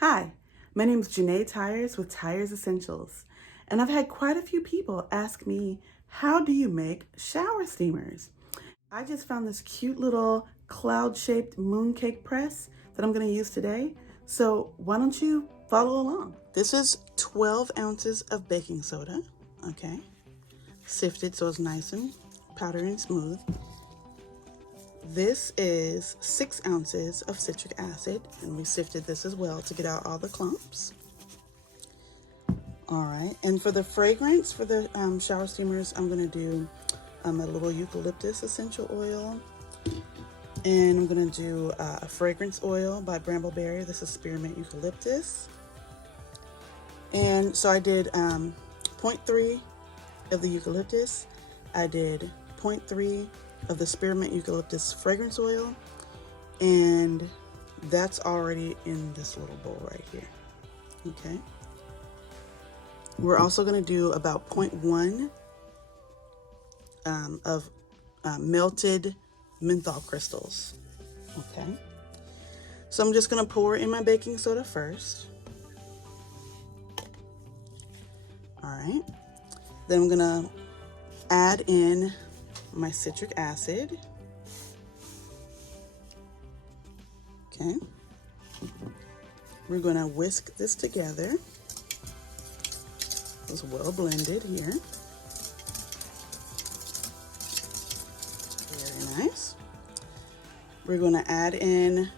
Hi, my name is Janae Tyars with Tyars Essentials, and I've had quite a few people ask me, how do you make shower steamers? I just found this cute little cloud-shaped mooncake press that I'm going to use today, so why don't you follow along? This is 12 ounces of baking soda, okay, sifted so it's nice and powdery and smooth. This is 6 ounces of citric acid, and we sifted this as well to get out all the clumps. All right, and for the fragrance for the shower steamers, I'm gonna do a little eucalyptus essential oil, and I'm gonna do a fragrance oil by Brambleberry. This is spearmint eucalyptus. And so I did 0.3 of the eucalyptus. I did 0.3 of the spearmint eucalyptus fragrance oil, and that's already in this little bowl right here. Okay, we're also going to do about 0.1 of melted menthol crystals. Okay, so I'm just going to pour in my baking soda first. All right, then I'm going to add in my citric acid. Okay, we're going to whisk this together. It's well blended here. Very nice. We're going to add in,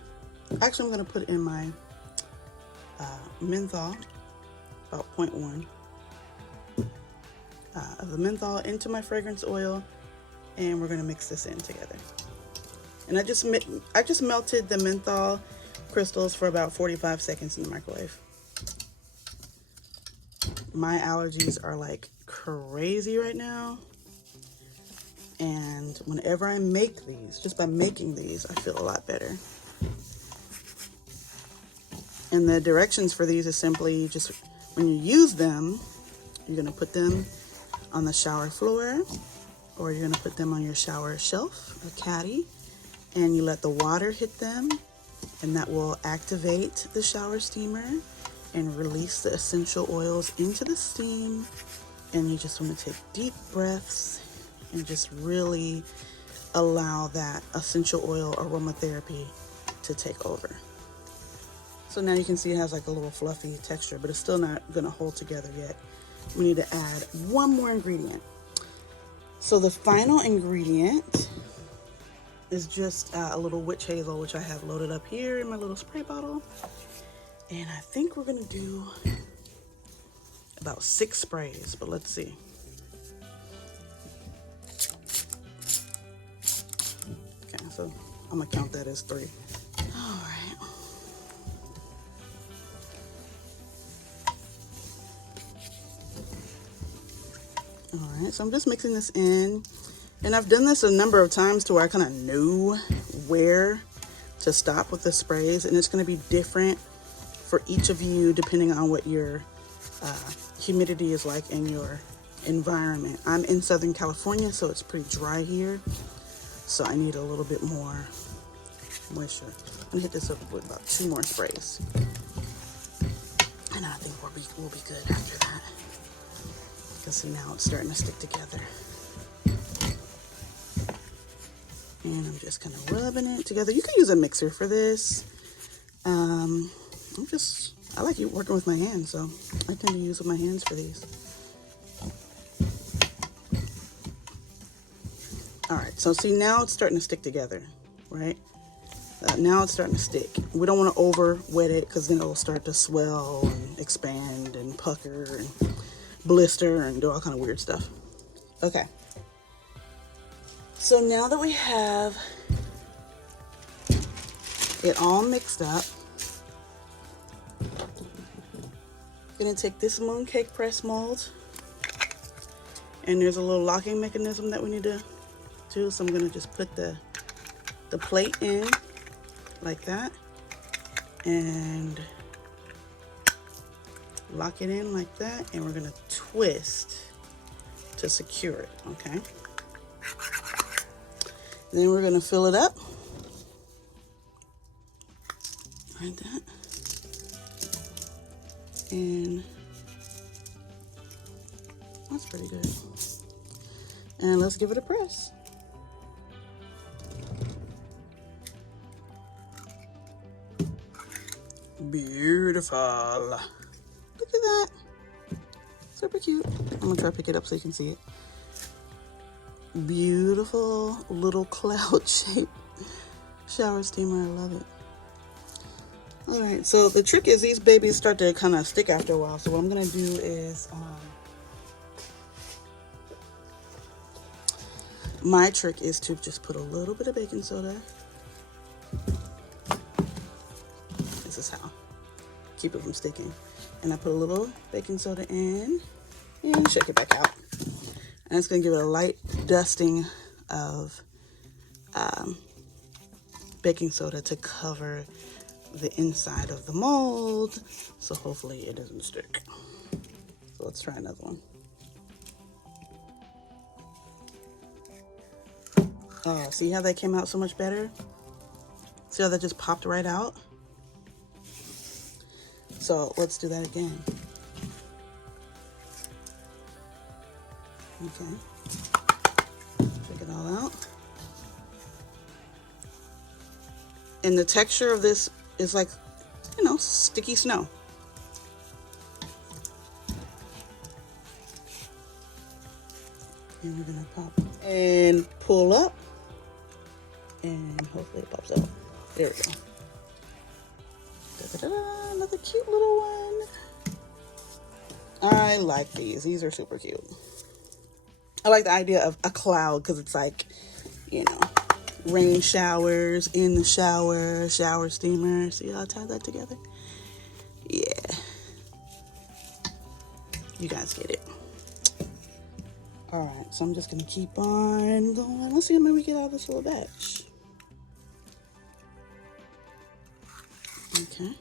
actually I'm going to put in my menthol, about 0.1 of the menthol into my fragrance oil, and we're going to mix this in together. And I just melted the menthol crystals for about 45 seconds in the microwave. My allergies are like crazy right now, and whenever I make these, just by making these, I feel a lot better. And the directions for these is simply just when you use them, you're going to put them on the shower floor, or you're going to put them on your shower shelf or caddy, and you let the water hit them, and that will activate the shower steamer and release the essential oils into the steam. And you just want to take deep breaths and just really allow that essential oil aromatherapy to take over. So now you can see it has like a little fluffy texture, but it's still not going to hold together yet. We need to add one more ingredient. So the final ingredient is just a little witch hazel, which I have loaded up here in my little spray bottle. And I think we're gonna do about 6 sprays, but let's see. Okay, so I'm gonna count that as 3. All right. All right, so I'm just mixing this in. And I've done this a number of times to where I kind of knew where to stop with the sprays, and it's going to be different for each of you depending on what your humidity is like in your environment. I'm in Southern California, so it's pretty dry here, so I need a little bit more moisture. I'm gonna hit this up with about 2 more sprays, and I think we'll be good after that, because now it's starting to stick together. And I'm just kind of rubbing it together. You can use a mixer for this. I like working with my hands, so I tend to use my hands for these. All right, so see, now it's starting to stick together, right? Now it's starting to stick. We don't want to over wet it, because then it'll start to swell and expand and pucker and blister and do all kind of weird stuff. Okay. So now that we have it all mixed up, I'm gonna take this mooncake press mold, and there's a little locking mechanism that we need to do. So I'm gonna just put the plate in like that and lock it in like that, and we're gonna twist to secure it, okay? Then we're gonna fill it up like that. And that's pretty good. And let's give it a press. Beautiful. Look at that. Super cute. I'm gonna try to pick it up so you can see it. Beautiful little cloud shaped shower steamer. I love it. All right, so the trick is these babies start to kind of stick after a while. So what I'm gonna do is, my trick is to just put a little bit of baking soda. This is how. Keep it from sticking. And I put a little baking soda in and shake it back out. And it's gonna give it a light dusting of baking soda to cover the inside of the mold. So hopefully it doesn't stick. So let's try another one. Oh, see how that came out so much better? See how that just popped right out? So let's do that again. Okay. Check it all out. And the texture of this is like, you know, sticky snow. And we're gonna pop and pull up. And hopefully it pops out. There we go. Da-da-da-da, another cute little one. I like these. These are super cute. I like the idea of a cloud because it's like, you know, rain showers, in the shower, shower steamer. See how I tied that together? Yeah. You guys get it. All right, so I'm just going to keep on going. Let's see how many we get out of this little batch. Okay.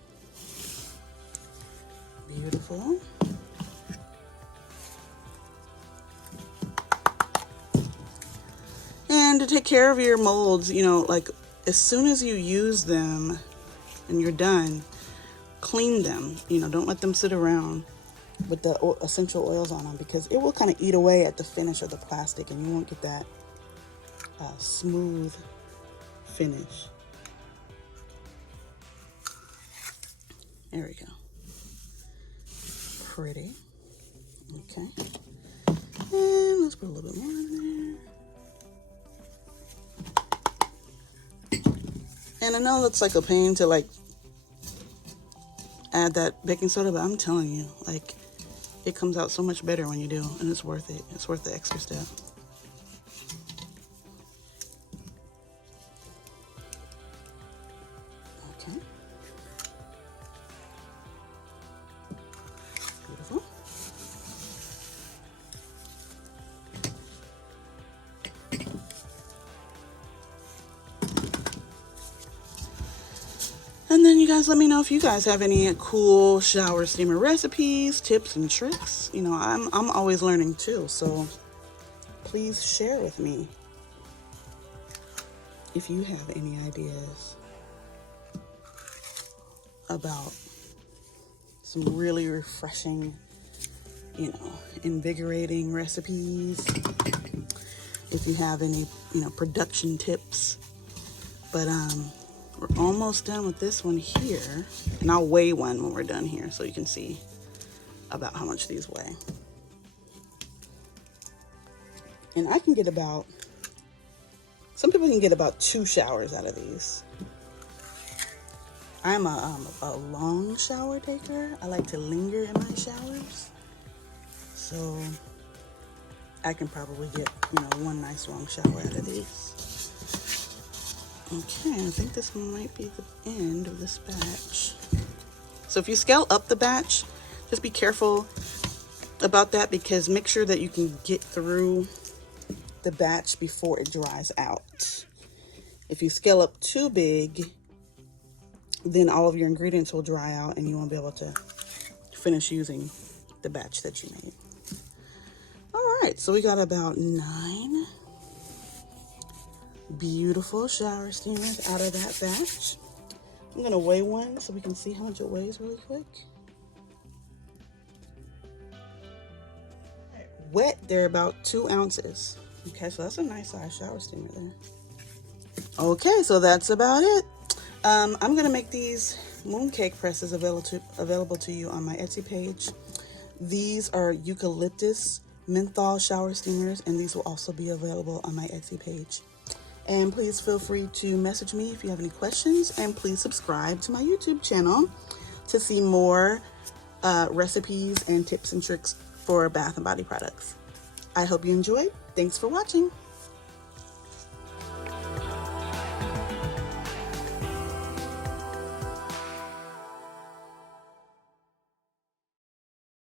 Beautiful. And to take care of your molds, you know, like as soon as you use them and you're done, clean them. You know, don't let them sit around with the essential oils on them because it will kind of eat away at the finish of the plastic and you won't get that smooth finish. There we go. Pretty. Okay. And let's put a little bit more in there. And I know it's like a pain to like add that baking soda, but I'm telling you, like, it comes out so much better when you do, and it's worth it. It's worth the extra step. Okay. Beautiful. And then you guys let me know if you guys have any cool shower steamer recipes, tips, and tricks. You know, I'm always learning too, so please share with me if you have any ideas about some really refreshing, you know, invigorating recipes. If you have any, you know, production tips. But we're almost done with this one here. And I'll weigh one when we're done here so you can see about how much these weigh. And I can get about, some people can get about 2 showers out of these. I'm a long shower taker. I like to linger in my showers. So I can probably get, you know, 1 nice long shower out of these. Okay, I think this might be the end of this batch. So if you scale up the batch, just be careful about that because make sure that you can get through the batch before it dries out. If you scale up too big, then all of your ingredients will dry out and you won't be able to finish using the batch that you made. All right, so we got about 9 beautiful shower steamers out of that batch. I'm gonna weigh one so we can see how much it weighs really quick. wet, they're about 2 ounces. Okay, so that's a nice size shower steamer there. Okay, so that's about it. I'm gonna make these mooncake presses available to you on my Etsy page. These are Eucalyptus menthol shower steamers, and these will also be available on my Etsy page. And please feel free to message me if you have any questions, and please subscribe to my YouTube channel to see more recipes and tips and tricks for bath and body products. I hope you enjoyed. Thanks for watching.